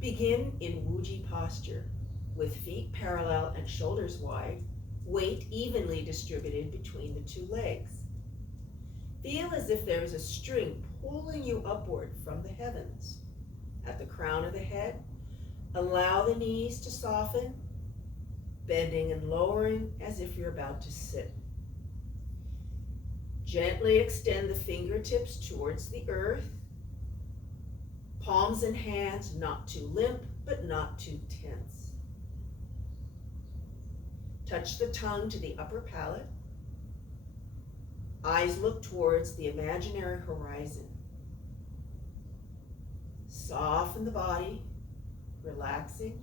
Begin in Wuji posture, with feet parallel and shoulders wide, weight evenly distributed between the two legs. Feel as if there is a string pulling you upward from the heavens. At the crown of the head, allow the knees to soften, bending and lowering as if you're about to sit. Gently extend the fingertips towards the earth, palms and hands not too limp, but not too tense. Touch the tongue to the upper palate. Eyes look towards the imaginary horizon. Soften the body, relaxing,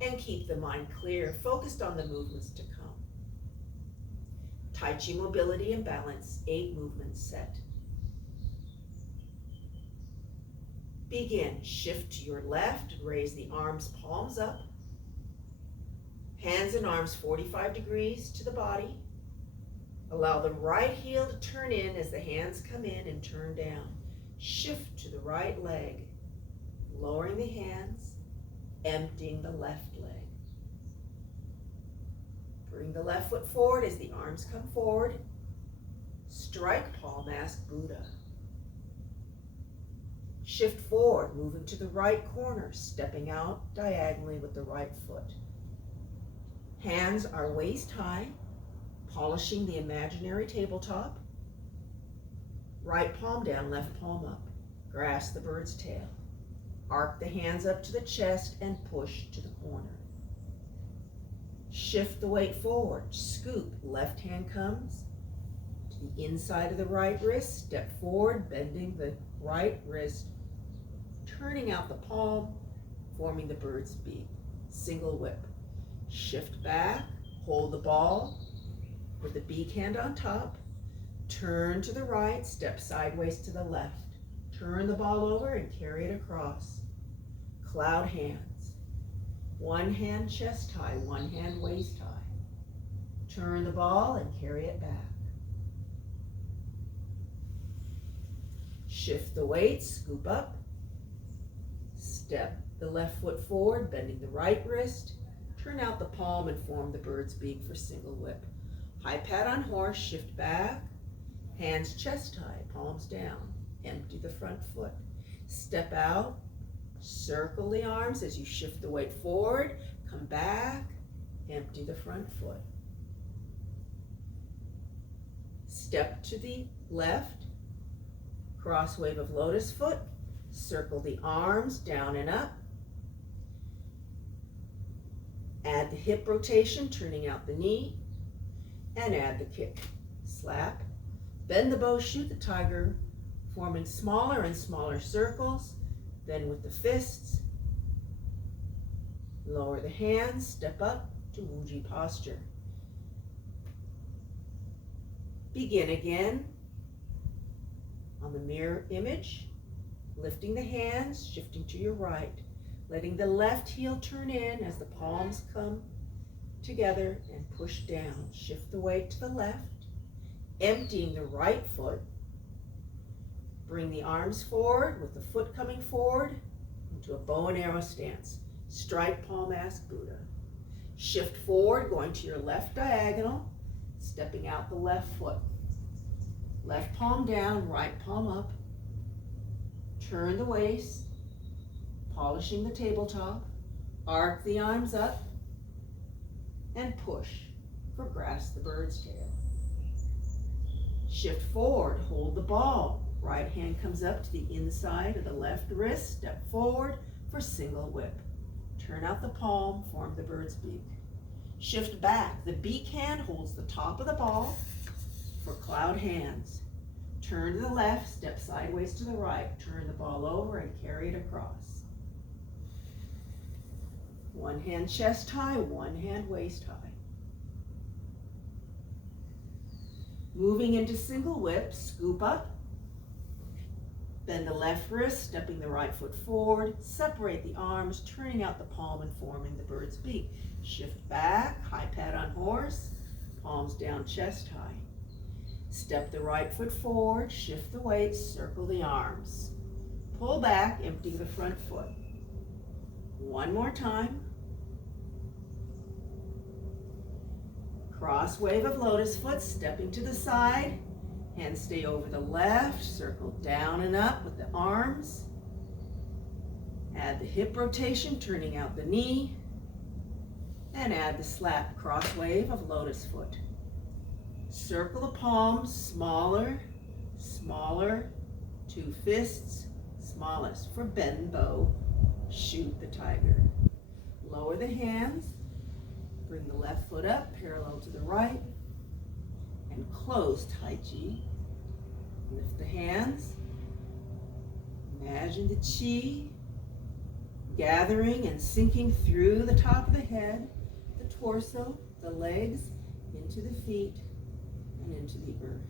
and keep the mind clear, focused on the movements to come. Tai Chi mobility and balance, 8 movements set. Begin. Shift to your left and raise the arms, palms up. Hands and arms 45 degrees to the body. Allow the right heel to turn in as the hands come in and turn down. Shift to the right leg, lowering the hands, emptying the left leg. Bring the left foot forward as the arms come forward. Strike palm, ask Buddha. Shift forward, moving to the right corner, stepping out diagonally with the right foot. Hands are waist high, polishing the imaginary tabletop. Right palm down, left palm up. Grasp the bird's tail. Arc the hands up to the chest and push to the corner. Shift the weight forward. Scoop. Left hand comes to the inside of the right wrist. Step forward, bending the right wrist, turning out the palm, forming the bird's beak. Single whip. Shift back. Hold the ball with the beak hand on top. Turn to the right. Step sideways to the left. Turn the ball over and carry it across. Cloud hands. One hand chest high, one hand waist high. Turn the ball and carry it back. Shift the weight, scoop up. Step the left foot forward, bending the right wrist. Turn out the palm and form the bird's beak for single whip. High pat on horse, shift back. Hands chest high, palms down. Empty the front foot. Step out. Circle the arms as you shift the weight forward. Come back. Empty the front foot. Step to the left. Cross wave of lotus foot. Circle the arms down and up. Add the hip rotation, turning out the knee. And add the kick. Slap. Bend the bow, shoot the tiger, forming smaller and smaller circles. Then with the fists, lower the hands, step up to Wuji posture. Begin again on the mirror image, lifting the hands, shifting to your right, letting the left heel turn in as the palms come together and push down. Shift the weight to the left, emptying the right foot. Bring the arms forward with the foot coming forward into a bow and arrow stance. Strike palm, ask Buddha. Shift forward, going to your left diagonal, stepping out the left foot. Left palm down, right palm up. Turn the waist, polishing the tabletop. Arc the arms up and push for grasp the bird's tail. Shift forward, hold the ball. Right hand comes up to the inside of the left wrist. Step forward for single whip. Turn out the palm, form the bird's beak. Shift back. The beak hand holds the top of the ball for cloud hands. Turn to the left, step sideways to the right. Turn the ball over and carry it across. One hand chest high, one hand waist high. Moving into single whip, scoop up. Bend the left wrist, stepping the right foot forward. Separate the arms, turning out the palm and forming the bird's beak. Shift back, high pat on horse, palms down, chest high. Step the right foot forward, shift the weight, circle the arms. pull back, emptying the front foot. One more time. Cross wave of lotus foot, stepping to the side. Hands stay over the left, circle down and up with the arms. Add the hip rotation, turning out the knee. And add the slap cross wave of lotus foot. Circle the palms, smaller, smaller, 2 fists, smallest for bend bow, shoot the tiger. Lower the hands, bring the left foot up, parallel to the right, and close Tai Chi. Lift the hands. Imagine the Chi gathering and sinking through the top of the head, the torso, the legs, into the feet, and into the earth.